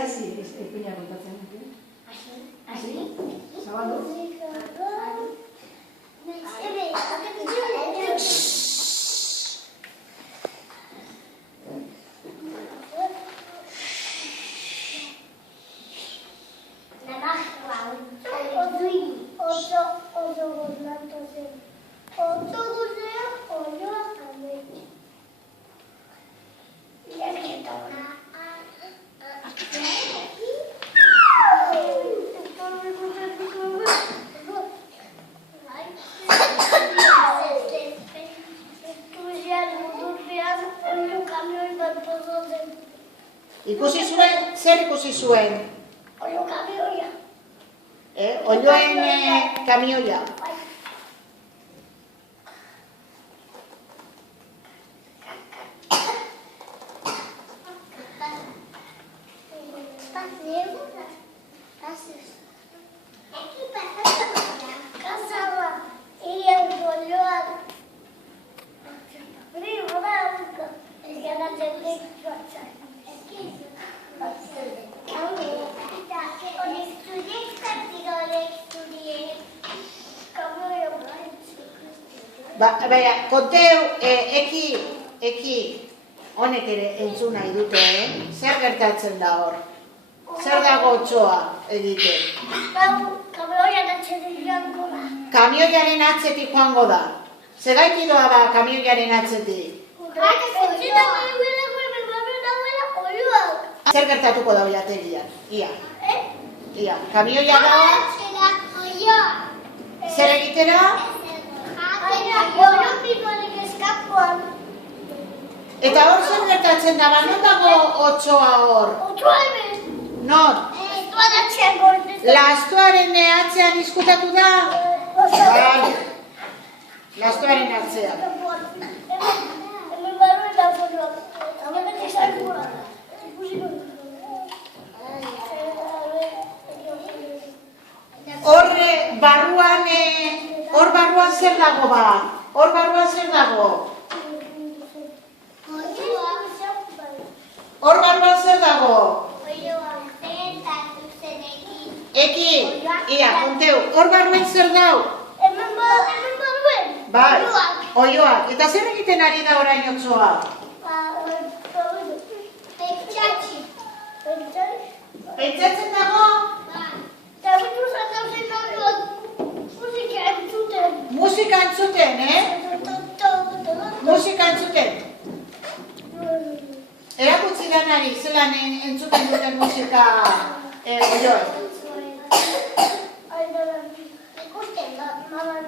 hasi, ipuina kontatzen. Hasi? Zabaldu? Ikusi zuen, zer ikusi zuen? Oilo kamioia. Oioen kamioia. Baina, konteu, eki honek ere entzun nahi dute, zer gertatzen da hor? Zer dago otsoa egiten? Kamioiaren atzetik joango da. Kamioiaren atzetik joango da. Zergatik doa da kamioiaren atzetik? Zer gertatuko da oilategian? Ia, kamioia da... Zer egitera? Eta hor zer gertatzen da, non dago otsoa hor? Otsoa hemen. Non? Lastoaren atzean gordetzen. Lastoaren atzean izkutatu da? Lastoaren atzean. Hemen barruen da fonoak. Hemen izango da. Hor barruan zer dago ba? Hor barruan zer dago? Hor barruan zer dago? Eki, ia, konteu, hor barruen zer dau? Hemen barruen? Bai, oioak. Eta zer egiten ari da orain otsoa? Pentsatzen dago? Musika entzuten, Musika entzuten. Erakutsi danari, zelan entzuten duten musika oioak.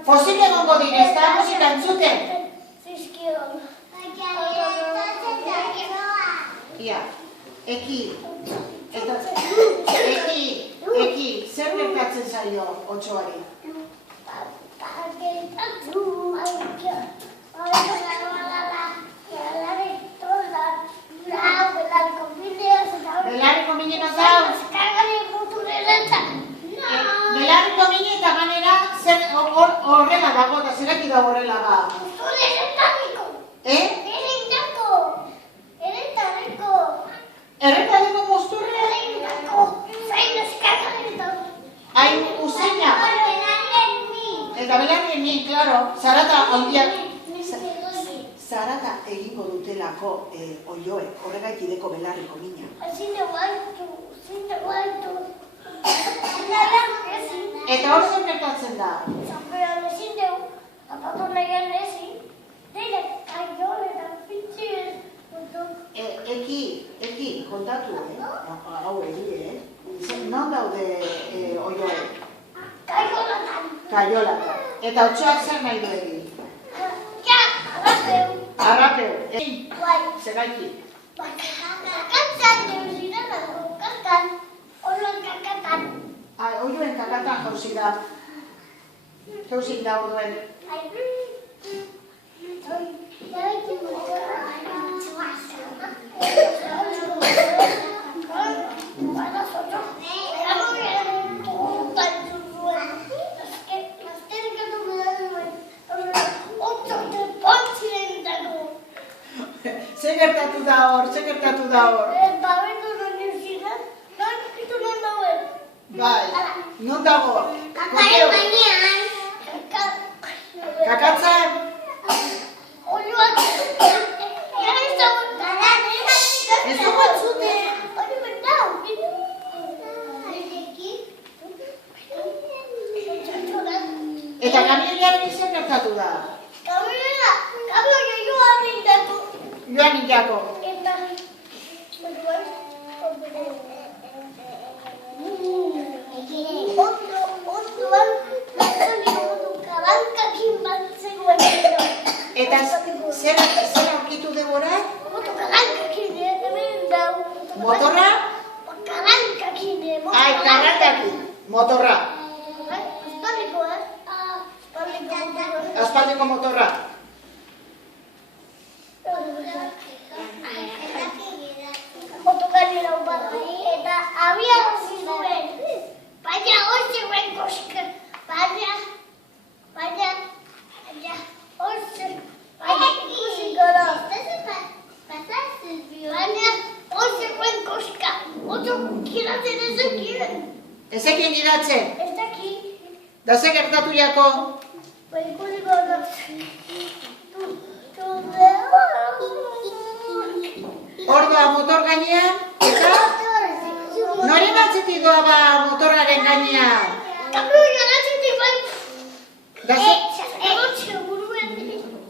Pozik egongo dire, ez da musika entzuten? Ia, eki, zer gertatzen zaio otsoari? Belarriko minena zau? Belarriko mine eta ganera horrela dago, eta zeraki da horrela ba? Erretareko mosturre? Hain useina? Eta belarrien ni, klaro, zarata handiak... Zarata egingo dutelako oioek, horregaitideko belarriko mina. Eta hor zer gertatzen da? Zanpean ezin dugu, apatu nahian ezin, deire kaioletan fitxien. Eki, kontatu, hau egile, non daude oioek? Kaiolatan. Kaiolatan. Eta otsoak zer nahi du egin? Ja, arrapeu. Arrapeu, Bai. Zergaiti? Kakatzan neuzidan dago, kakan. Oloan kakatan. Oioen kakatan jauzi da. Jauzik da orduen. Zer gertatu da hor? Babetu non neuzidan, Bai, non dago? Kakaren gainean. Kakatzen? Oluak. Ez dago. Ez dago entzuten. Hori berdau. Eta kamioiaren izan gertatu da. Kamioia joan nindako. Joan nintzako. Eta... Ondoan, kabankakin bat zegoen edo. Eta zer aurkitu deborak? Kabankakin hemen dau. Motorra? Kabankakin. Ai, kabankakin. Motorra. Aspaldikoa. Aspaldiko motorra. Motokari lau bat eta abia zuen. Baina hor zegoen koska. Baina hor zegoen. Baina ikusiko da. Baina hor zegoen koska. Oto giratzen ezekien. Ezekien gidatzen. Ez daki. Da ze gertatu jako? Ikusiko da. Ordoa motor gainean, eta noren atzetik doa ba motorraren gainean? Kamioia atzetik bai. Da ze... Sakarotxea buruen.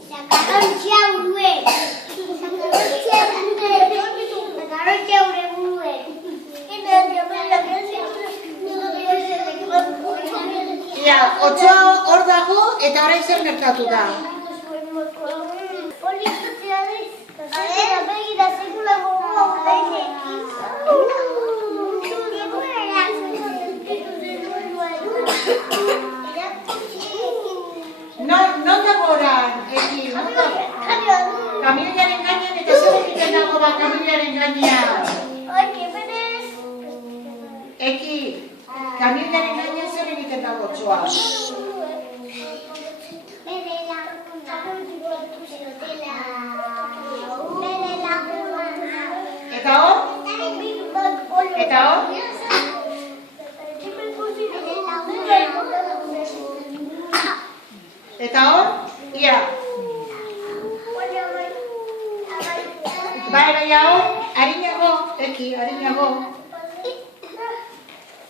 Sakarotxea buruen. Sakarotxea buruen. Ia, otsoa hor dago eta orain zer gertatu da. Polizitzea diz. Eta begira sekula gogoa urtainekin. Non dago oran, Eki? Kamioiaren gainean eta zer egiten dago ba kamioiaren gainean? Eki, kamioiaren gainean zer egiten dago otsoa? Eta hor? Eta hor? Eta hor? Ia. Bai, hor? Harinago, Eki, harinago.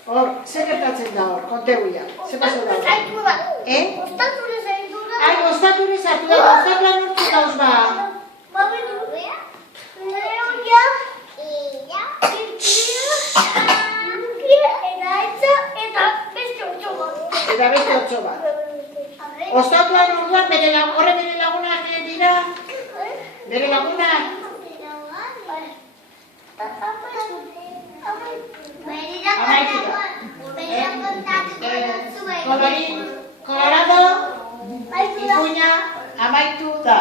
Hor, zer gertatzen da hor, kontegu ja. Zer paso da hor? Ostature zaitu da. Ai, ostature zaitu da, ostatura nortu dauz ba. Eta beste otso bat. Ostatuan orduan horre bere lagunak dira? Bere lagunak? Amaitu da. Colorín, colorado, ipuña, amaitu da.